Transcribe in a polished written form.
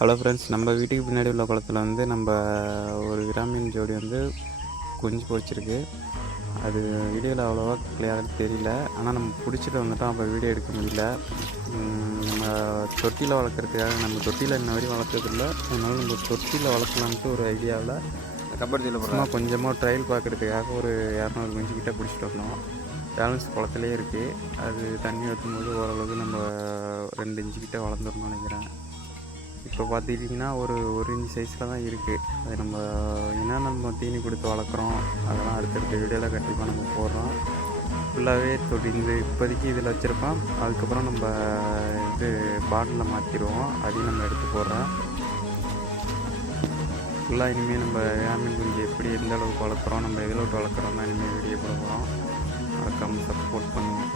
Hello friends, நம்ம வீட்டுக்கு பின்னாடி உள்ள குளத்துல வந்து நம்ம ஒரு விராமின் ஜோடி வந்து குஞ்சு பொரிச்சிருக்கு. அது வீடியோவில் அவ்வளோவா கிளியராக தெரியல. ஆனால் நம்ம பிடிச்சிட்டு வந்துட்டோம். அப்போ வீடியோ எடுக்க முடியல. நம்ம தொட்டியில் வளர்க்குறதுக்காக நம்ம தொட்டியில் இன்ன வரையும் வளர்த்ததில்ல. அதனால நம்ம தொட்டியில் வளர்க்கலான்ட்டு ஒரு ஐடியாவில் சும்மா கொஞ்சமாக ட்ரையல் பார்க்குறதுக்காக ஒரு 200 குஞ்சு கிட்டே பிடிச்சிட்டு வந்தோம். பேலன்ஸ் குளத்துலேயே இருக்குது. அது தண்ணி ஊற்றும்போது ஓரளவுக்கு நம்ம 2 இன்ச்சு கிட்டே வளர்ந்துடணும்னு நினைக்கிறேன். இப்போ பார்த்துக்கிட்டிங்கன்னா ஒரு இன்ச் சைஸில் தான் இருக்குது. அது நம்ம தீனி கொடுத்து வளர்க்குறோம், அதெல்லாம் அடுத்தடுத்த வீடியோவில் கண்டிப்பாக நம்ம போடுறோம். ஃபுல்லாகவே இந்த இப்போதைக்கு இதில் வச்சுருப்போம். அதுக்கப்புறம் நம்ம இது பாட்டிலில் மாற்றிடுவோம். அதையும் நம்ம எடுத்து போடுறோம். ஃபுல்லாக இனிமேல் நம்ம விராமின் குஞ்சு எப்படி எந்த அளவுக்கு வளர்க்குறோம், நம்ம எதில் விட்டு வளர்க்குறோம் தான் இனிமேல் வீடியோ போடுறோம். மறக்காமல் சப்போர்ட் பண்ணுவோம்.